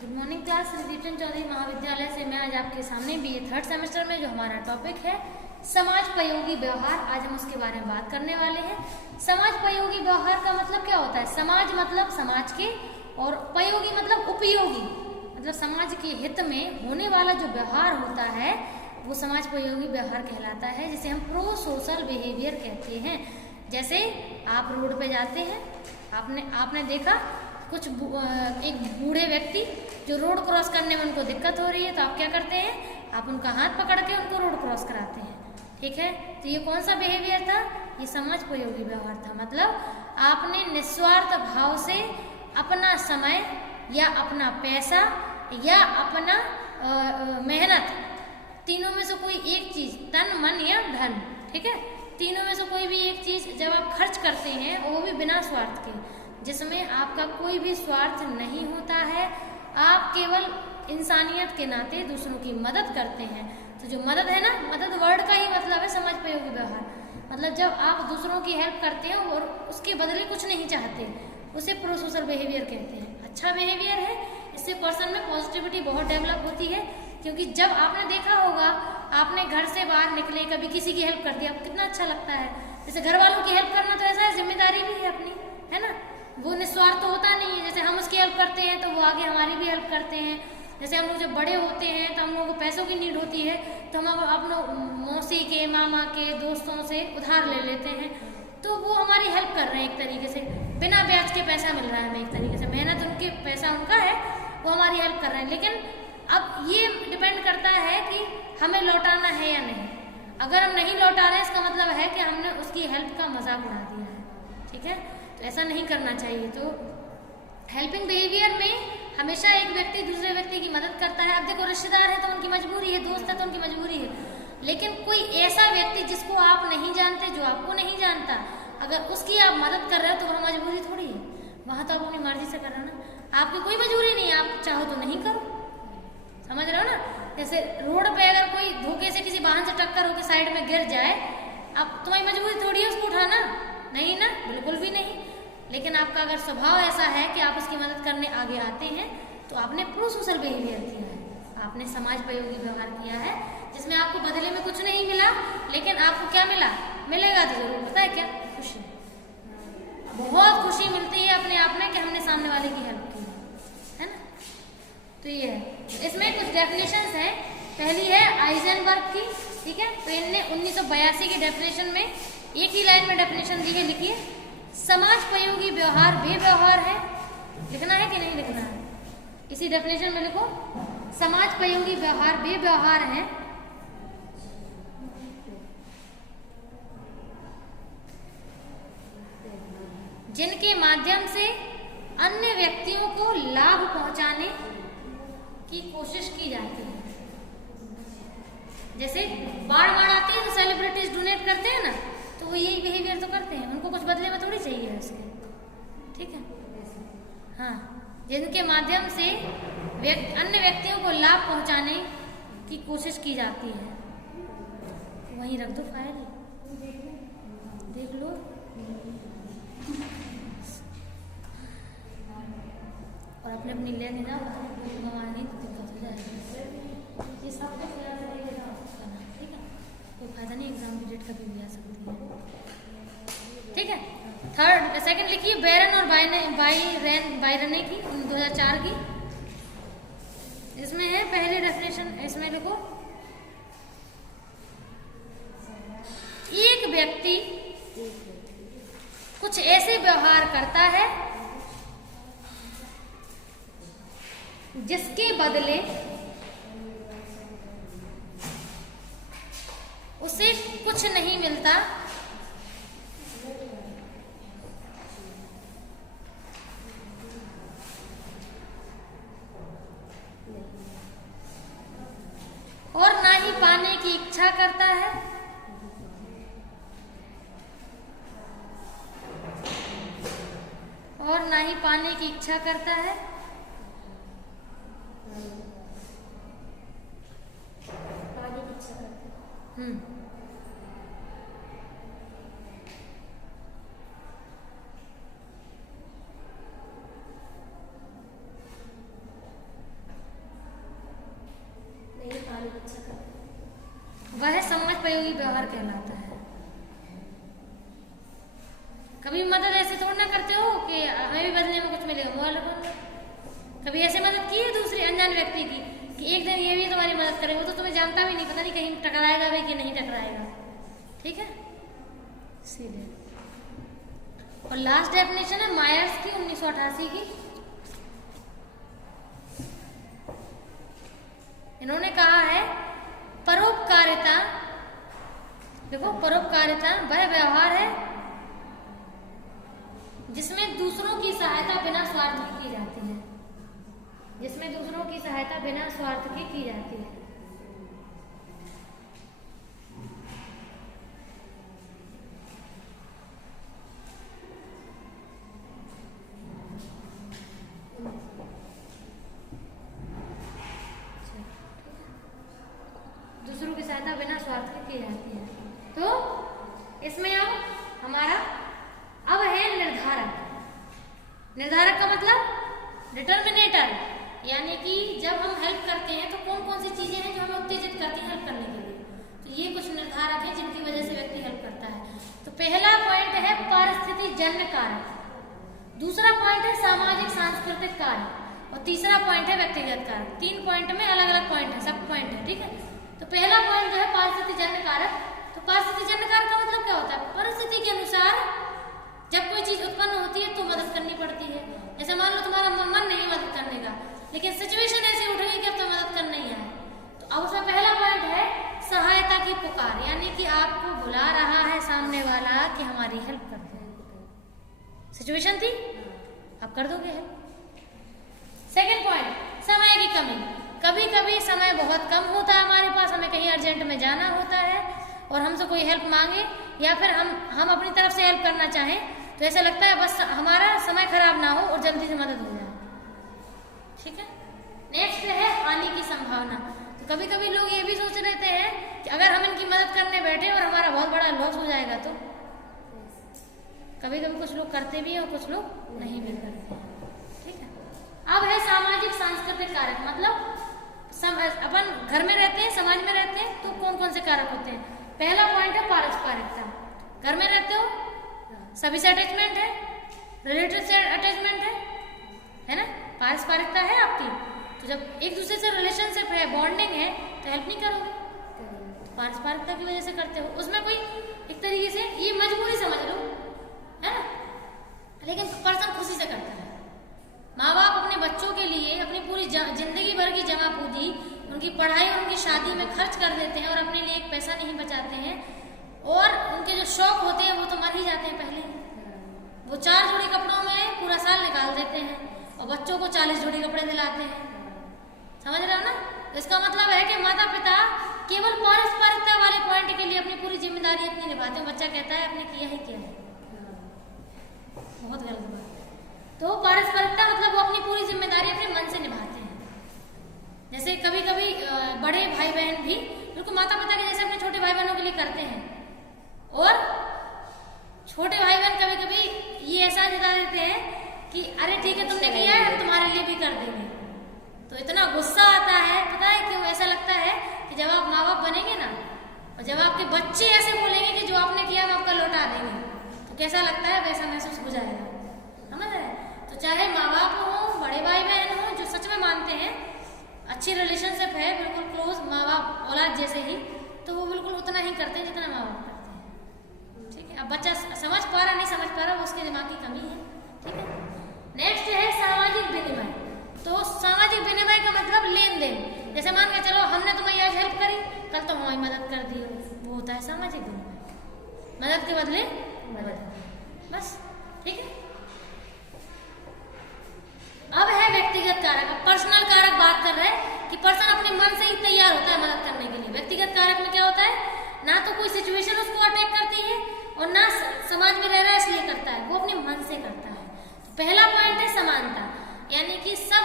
Good morning class. Deepchand Chaudhary Mahavidyalaya से मैं आज आपके सामने बीए थर्ड सेमेस्टर में जो हमारा टॉपिक है समाजोपयोगी व्यवहार, आज हम उसके बारे में बात करने वाले हैं। समाजोपयोगी व्यवहार का मतलब क्या होता है? समाज मतलब समाज के, और उपयोगी मतलब उपयोगी, मतलब समाज के हित में होने वाला जो व्यवहार होता है वो समाजोपयोगी व्यवहार कहलाता है, जिसे हम प्रो सोशल बिहेवियर कहते हैं। जैसे आप रोड पे जाते हैं, आपने देखा कुछ एक बूढ़े व्यक्ति जो रोड क्रॉस करने में उनको दिक्कत हो रही है, तो आप क्या करते हैं? आप उनका हाथ पकड़ के उनको रोड क्रॉस कराते हैं। ठीक है, तो ये कौन सा बिहेवियर था? ये समाजोपयोगी व्यवहार था। मतलब आपने निस्वार्थ भाव से अपना समय या अपना पैसा या अपना मेहनत, तीनों में से कोई एक चीज, तन मन या धन, ठीक है, तीनों में से कोई भी एक चीज जब आप खर्च करते हैं, और वो भी बिना स्वार्थ के, जिसमें आपका कोई भी स्वार्थ नहीं होता है, आप केवल इंसानियत के नाते दूसरों की मदद करते हैं। तो जो मदद है ना, मदद वर्ड का ही मतलब है समाजोपयोगी व्यवहार। मतलब जब आप दूसरों की हेल्प करते हैं और उसके बदले कुछ नहीं चाहते, उसे प्रो सोशल बिहेवियर कहते हैं। अच्छा बिहेवियर है, इससे पर्सन में पॉजिटिविटी बहुत डेवलप होती है। क्योंकि जब आपने देखा होगा, आपने घर से बाहर निकले, कभी किसी की हेल्प कर दी, आपको कितना अच्छा लगता है। जैसे घर वालों की हेल्प करना तो ऐसा है, जिम्मेदारी भी है अपनी, है ना, वो निस्वार्थ तो होता नहीं है। जैसे हम उसकी हेल्प करते हैं तो वो आगे हमारी भी हेल्प करते हैं। जैसे हम लोग जब बड़े होते हैं तो हम लोगों को पैसों की नीड होती है, तो हम अपने मौसी के, मामा के, दोस्तों से उधार ले लेते हैं, तो वो हमारी हेल्प कर रहे हैं एक तरीके से, बिना ब्याज के पैसा मिल रहा है हमें एक तरीके से, मेहनत उनके, पैसा उनका है, वो हमारी हेल्प कर रहे हैं। लेकिन अब ये डिपेंड करता है कि हमें लौटाना है या नहीं। अगर हम नहीं लौटा रहे हैं, इसका मतलब है कि हमने उसकी हेल्प का मजाक उड़ा दिया है। ठीक है, तो ऐसा नहीं करना चाहिए। तो हेल्पिंग बिहेवियर में हमेशा एक व्यक्ति दूसरे व्यक्ति की मदद करता है। अब देखो, रिश्तेदार है तो उनकी मजबूरी है, दोस्त है तो उनकी मजबूरी है, लेकिन कोई ऐसा व्यक्ति जिसको आप नहीं जानते, जो आपको नहीं जानता, अगर उसकी आप मदद कर रहे हो तो वह मजबूरी थोड़ी है, वहां तो आप अपनी मर्जी से कर रहे हो ना, आपकी कोई मजबूरी नहीं है, आप चाहो तो नहीं करो। समझ रहे हो ना? जैसे रोड पे अगर कोई धोखे से किसी वाहन से टक्कर होकर साइड में गिर जाए, अब तुम्हारी मजबूरी थोड़ी है उसको उठाना, नहीं ना, बिल्कुल भी नहीं। लेकिन आपका अगर स्वभाव ऐसा है कि आप उसकी मदद करने आगे आते हैं, तो आपने प्रो सोशल बिहेवियर किया है, आपने समाजोपयोगी व्यवहार किया है, जिसमें आपको बदले में कुछ नहीं मिला, लेकिन आपको क्या मिला? मिलेगा तो जरूर, पता है क्या? खुशी, बहुत खुशी मिलती है अपने आप में कि हमने सामने वाले की हेल्प की है ना। तो ये है, इसमें कुछ डेफिनेशंस हैं। पहली है आइजनबर्ग की, ठीक है, तो इनने 1982 की डेफिनेशन में एक ही लाइन में डेफिनेशन दी है, लिखिए, समाजोपयोगी व्यवहार वे व्यवहार है, लिखना है कि नहीं लिखना है? इसी डेफिनेशन में लिखो, समाजोपयोगी व्यवहार वे व्यवहार हैं जिनके माध्यम से अन्य व्यक्तियों को लाभ पहुंचाने की कोशिश की जाती है। जैसे बाढ़ आती है तो सेलिब्रिटीज डोनेट करते हैं ना, तो वो यही बिहेवियर तो करते हैं, उनको कुछ बदले में थोड़ी चाहिए उसके, ठीक है। हाँ, जिनके माध्यम से अन्य व्यक्तियों को लाभ पहुंचाने की कोशिश की जाती है, वहीं रख दो फाइल, देख लो। और अपने अपनी लेके जाओ, गंवानी तो दिक्कत हो जाएगी। ये सब कुछ याद रखिएगा, ठीक है, कोई फायदा नहीं, एग्जाम की डेट कभी भी आ सकती है, ठीक है। सेकंड लिखिए, बैरन और बायरने की 2004 की, इसमें है पहले डेफिनेशन, इसमें लिखो, एक व्यक्ति कुछ ऐसे व्यवहार करता है जिसके बदले उसे कुछ नहीं मिलता, और ना ही पाने की इच्छा करता है, और ना ही पाने की इच्छा करता है, समाजोपयोगी व्यवहार कहलाता है। कभी मदद ऐसे थोड़ा ना करते हो कि हमें भी बदले में कुछ मिलेगा, मोबाइल रखो। कभी ऐसे मदद की है दूसरी अनजान व्यक्ति की कि एक दिन ये भी तुम्हारी मदद करेगा, वो तो तुम्हें जानता भी नहीं, पता नहीं कहीं टकराएगा भी कि नहीं टकराएगा, ठीक है, सीधे। और लास्ट डेफिनेशन है मायर्स की 1988 की। इन्होंने कहा है परोपकारिता, देखो परोपकारिता वह व्यवहार है जिसमें दूसरों की सहायता बिना स्वार्थ की जाती है, जिसमें दूसरों की सहायता बिना स्वार्थ की जाती है। दूसरों की सहायता बिना स्वार्थ की जाती है। तो इसमें अब हमारा अब है निर्धारक। निर्धारक का मतलब डिटर्मिनेटर, यानी कि जब हम हेल्प करते हैं तो कौन कौन सी चीजें हैं जो हमें उत्तेजित करती हैं हेल्प करने के लिए। तो ये कुछ निर्धारक हैं जिनकी वजह से व्यक्ति हेल्प करता है। तो पहला पॉइंट है परिस्थिति जन्य कारक, दूसरा पॉइंट है सामाजिक सांस्कृतिक कारक और तीसरा पॉइंट है व्यक्तिगत कारक। 3 पॉइंट में अलग अलग पॉइंट है, सब पॉइंट है, ठीक है। तो पहला पॉइंट जो है परिस्थिति जन्य कारक। तो परिस्थिति जन्य कारक का मतलब क्या होता है? परिस्थिति के अनुसार जब कोई चीज उत्पन्न होती है तो मदद करनी पड़ती है। जैसे मान लो तुम्हारा मन नहीं मदद करने का, लेकिन सिचुएशन ऐसी उठ गई कि अब तो मदद करना ही है। तो अब उसमें पहला पॉइंट है सहायता की पुकार, यानी कि आपको बुला रहा है सामने वाला कि हमारी हेल्प कर दो। सिचुएशन थी, आप कर दोगे हेल्प। सेकेंड पॉइंट समय की कमी। कभी कभी समय बहुत कम होता है हमारे पास, हमें कहीं अर्जेंट में जाना होता है और हमसे कोई हेल्प मांगे या फिर हम अपनी तरफ से हेल्प करना चाहें तो ऐसा लगता है बस हमारा समय खराब ना हो और जल्दी से मदद हो जाए, ठीक है। नेक्स्ट है हानि की संभावना। तो कभी कभी लोग ये भी सोच लेते हैं कि अगर हम इनकी मदद करने बैठे और हमारा बहुत बड़ा लॉस हो जाएगा तो कभी कभी कुछ लोग करते भी हैं और कुछ लोग नहीं भी करते हैं, ठीक है। अब है सामाजिक सांस्कृतिक कारक, मतलब अपन घर में रहते हैं, समाज में रहते हैं तो कौन कौन से कारक होते हैं। पहला पॉइंट है पारस्परिकता। घर में रहते हो सभी से अटैचमेंट है, रिलेटिव से अटैचमेंट है ना, पारस्परिकता है आपकी। तो जब एक दूसरे से रिलेशनशिप है, बॉन्डिंग है तो हेल्प नहीं करोगे, तो पारस्परिकता की वजह से करते हो। उसमें कोई एक तरीके से ये मजबूरी समझ लो, है ना, लेकिन पर्सन खुशी से करता है। माँ बाप अपने बच्चों के लिए अपनी पूरी जिंदगी भर की जमा पूंजी उनकी पढ़ाई और उनकी शादी में खर्च कर देते हैं और अपने लिए एक पैसा नहीं बचाते हैं, और उनके जो शौक होते हैं वो तो मर ही जाते हैं पहले। वो 4 जोड़ी कपड़ों में पूरा साल निकाल देते हैं और बच्चों को 40 जोड़ी कपड़े दिलाते हैं, समझ रहे हो ना। तो इसका मतलब है कि माता पिता केवल पारस्परिकता वाले पॉइंट के लिए अपनी पूरी जिम्मेदारी इतनी निभाते हैं, बच्चा कहता है आपने किया ही किया है, बहुत गलत बात। तो पारस्परिकता मतलब वो अपनी पूरी जिम्मेदारी अपने मन से निभाते हैं। जैसे कभी कभी बड़े भाई बहन भी बिल्कुल माता पिता के जैसे अपने छोटे भाई बहनों के लिए करते हैं, और छोटे भाई बहन कभी कभी ये ऐसा जता देते हैं कि अरे ठीक है तुमने किया है हम तुम्हारे लिए भी कर देंगे। तो इतना गुस्सा आता है, पता है क्यों ऐसा लगता है कि जब आप माँ बाप बनेंगे ना और जब आपके बच्चे ऐसे बोलेंगे कि जो आपने किया हम आपका लौटा देंगे, तो कैसा लगता है वैसा महसूस हो जाएगा, समझ रहे हैं। तो चाहे माँ बाप हो, बड़े भाई बहन हो जो सच में मानते हैं, अच्छी रिलेशनशिप है, बिल्कुल क्लोज माँ बाप औलाद जैसे ही, तो वो बिल्कुल उतना ही करते हैं जितना माँ बाप करते हैं, ठीक है। अब बच्चा समझ पा रहा नहीं समझ पा रहा वो उसके दिमाग की कमी है, ठीक है। नेक्स्ट है सामाजिक विनिमय। तो सामाजिक विनिमय का मतलब लेन देन। जैसे मान के चलो हमने तुम्हें आज हेल्प करी, कल तो हमारी मदद कर दी, वो होता है सामाजिक विनिमय, मदद के बदले मदद, बस, ठीक है। अब है व्यक्तिगत कारक। पर्सनल कारक बात कर रहे हैं कि पर्सन अपने मन से ही तैयार होता है मदद करने के लिए। व्यक्तिगत कारक में क्या होता है, ना तो कोई सिचुएशन उसको अटैक करती है और ना समाज में रह रहा है इसलिए करता है, वो अपने मन से करता है। तो पहला पॉइंट है समानता, यानी कि सब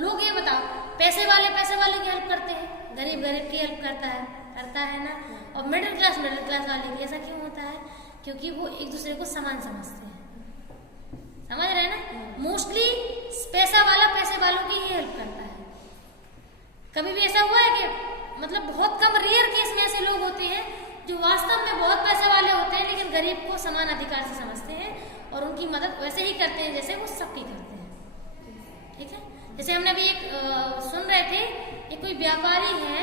लोग ये बताओ, पैसे वाले की हेल्प करते हैं, गरीब की हेल्प करता है ना, और मिडिल क्लास वाले की। ऐसा क्यों होता है? क्योंकि वो एक दूसरे को समान समझते हैं, समझ रहे हैं ना। मोस्टली पैसा वाला पैसे वालों की ही हेल्प करता है। कभी भी ऐसा हुआ है कि मतलब बहुत कम रेयर केस में ऐसे लोग होते हैं जो वास्तव में बहुत पैसे वाले होते हैं लेकिन गरीब को समान अधिकार से समझते हैं और उनकी मदद वैसे ही करते हैं जैसे वो सबकी करते हैं। ठीक है, जैसे हमने अभी एक सुन रहे थे, एक कोई व्यापारी है,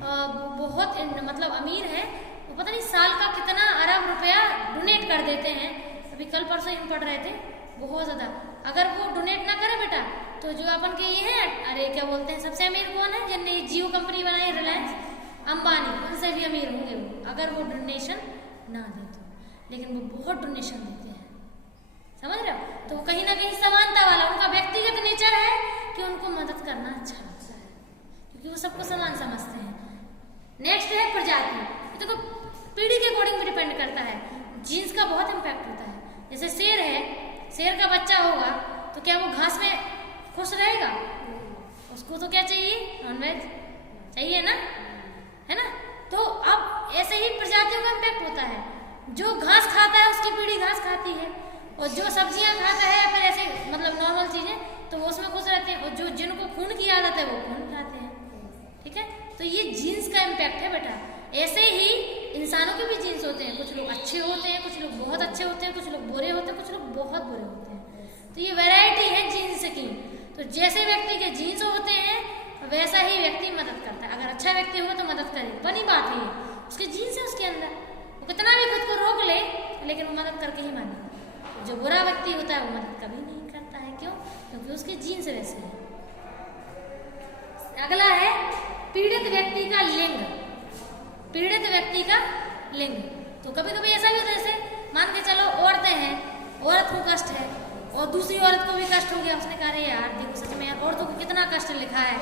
बहुत मतलब अमीर है, वो पता नहीं साल का कितना अरब रुपया डोनेट कर देते हैं। अभी कल परसों हम पढ़ रहे थे, बहुत ज़्यादा। अगर वो डोनेट ना करे बेटा तो जो अपन के ये हैं, अरे क्या बोलते हैं, सबसे अमीर कौन है जिनने जियो कंपनी बनाई, रिलायंस, अंबानी, उनसे भी अमीर होंगे वो, अगर वो डोनेशन ना दे तो। लेकिन वो बहुत डोनेशन देते हैं, समझ रहे हो? तो कहीं ना कहीं समानता वाला उनका व्यक्तिगत नेचर है कि उनको मदद करना अच्छा लगता है क्योंकि वो सबको समान समझते हैं। नेक्स्ट है प्रजाति। ये तो पीढ़ी के अकॉर्डिंग भी डिपेंड करता है, जीन्स का बहुत इम्पैक्ट होता है। जैसे शेर है, शेर का बच्चा होगा तो क्या वो घास में खुश रहेगा? उसको तो क्या चाहिए, नॉनवेज चाहिए ना, है ना? तो अब ऐसे ही प्रजातियों का इम्पैक्ट होता है। जो घास खाता है उसकी पीढ़ी घास खाती है, और जो सब्जियां खाता है फिर ऐसे मतलब नॉर्मल चीजें, तो वो उसमें खुश रहते हैं, और जो जिनको खून की आदत है वो खून खाते हैं। ठीक है, तो ये जीन्स का इम्पैक्ट है बेटा। ऐसे ही इंसानों के भी जीन्स होते हैं, कुछ लोग अच्छे होते हैं, कुछ लोग बहुत अच्छे होते हैं, कुछ लोग बुरे होते हैं, कुछ लोग बहुत बुरे होते हैं। तो ये वैरायटी है जीन्स की। तो जैसे व्यक्ति के जीन्स होते हैं वैसा ही व्यक्ति मदद करता है। अगर अच्छा व्यक्ति होगा तो मदद करे, बनी बात है, उसके जीन्स है उसके अंदर, वो कितना भी खुद को रोक ले लेकिन वो मदद करके ही माने। जो बुरा व्यक्ति होता है वो मदद कभी नहीं करता है। क्यों? क्योंकि उसके जीन्स वैसे है। अगला है पीड़ित व्यक्ति का लिंग। पीड़ित व्यक्ति का लिंग, तो कभी कभी ऐसा भी होता है, जैसे मान के चलो औरतें हैं, औरत को कष्ट है और दूसरी औरत को भी कष्ट हो गया, उसने कहा अरे यार देखो सच में यार औरतों को कितना कष्ट लिखा है,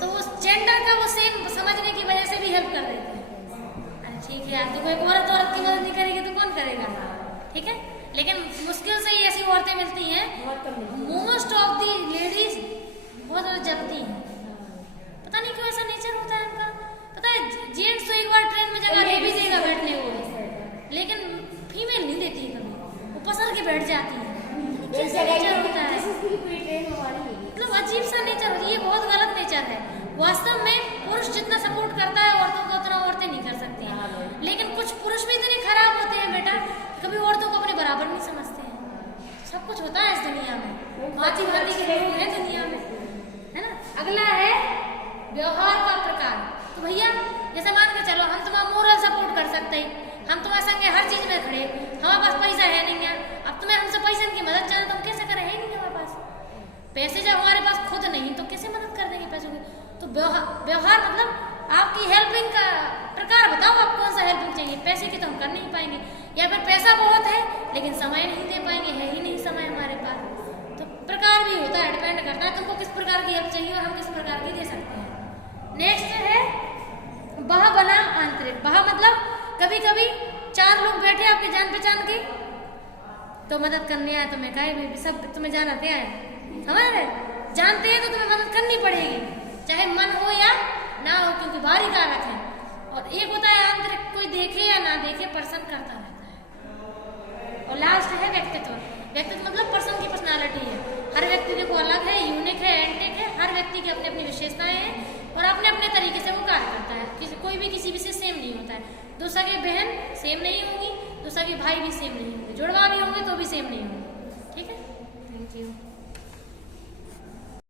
तो वो जेंडर का वो सेम समझने की वजह से भी हेल्प कर देते हैं। अरे ठीक है यार, देखो एक औरत की मदद नहीं करेगी तो कौन करेगा? ठीक है, लेकिन मुश्किल से ही ऐसी औरतें मिलती हैं, मोस्ट ऑफ दी लेडीज बहुत ज़्यादा जलती हैं, पता नहीं क्यों ऐसा नेचर होता है उनका। पता है जेंट्स तो एक बार ट्रेन में जगह ले भी देगा बैठने को, लेकिन फीमेल नहीं देती कभी, वो पसंद के बैठ जाती है। नेचर होता है मतलब अजीब सा नेचर होता है, ये बहुत गलत नेचर है। वास्तव में पुरुष जितना सपोर्ट करता है औरतों को उतना औरतें नहीं कर सकती हैं, लेकिन कुछ पुरुष भी इतने खराब होते हैं बेटा, कभी औरतों को अपने बराबर नहीं समझते हैं। सब कुछ होता है इस दुनिया में, भांति भांति के लोग हैं दुनिया में, है ना? अगला है व्यवहार का प्रकार। तो भैया जैसे मान के चलो हम तुम्हारा मोरल सपोर्ट कर सकते हैं, हम तुम्हारे संगे हर चीज में खड़े, हमारे पास पैसा है नहीं है, अब तुम्हें हमसे पैसे की मदद चाहे तो हम कैसे करें? है नहीं हमारे पास पैसे, जब हमारे पास खुद नहीं तो कैसे मदद कर देंगे पैसों की? तो व्यवहार मतलब आपकी हेल्पिंग का प्रकार बताओ, आप कौन सा हेल्पिंग चाहिए? पैसे की तो हम कर नहीं पाएंगे, या फिर पैसा बहुत है लेकिन समय नहीं दे पाएंगे, है ही नहीं समय हमारे पास। तो प्रकार भी होता है, डिपेंड करता है तुमको किस प्रकार की हेल्प चाहिए और हम किस प्रकार की दे सकते हैं। नेक्स्ट है बह बनाम आंतरिक। बह मतलब कभी कभी चार लोग बैठे आपके जान पहचान के, तो मदद करने आए, तुम्हें कहे भी सब तुम्हें जानते हैं, समझ रहे, जानते हैं तो तुम्हें मदद करनी पड़ेगी, चाहे मन हो या ना हो, क्योंकि बाहरी कारक है। और एक होता है आंतरिक, कोई देखे या ना देखे पर्सन करता रहता है। और लास्ट है व्यक्तित्व। व्यक्तित्व मतलब पर्सन की पर्सनालिटी है। हर व्यक्ति देखो अलग है, यूनिक है, एंटिक है, हर व्यक्ति की अपनी अपनी विशेषताएं हैं और अपने अपने तरीके से वो कार्य करता है। कोई भी किसी से सेम नहीं होता है। दो सगे बहन सेम नहीं होंगी, दो सगे भाई भी सेम नहीं होंगे, जुड़वा भी होंगे तो भी सेम नहीं होंगे। ठीक है, थैंक यू।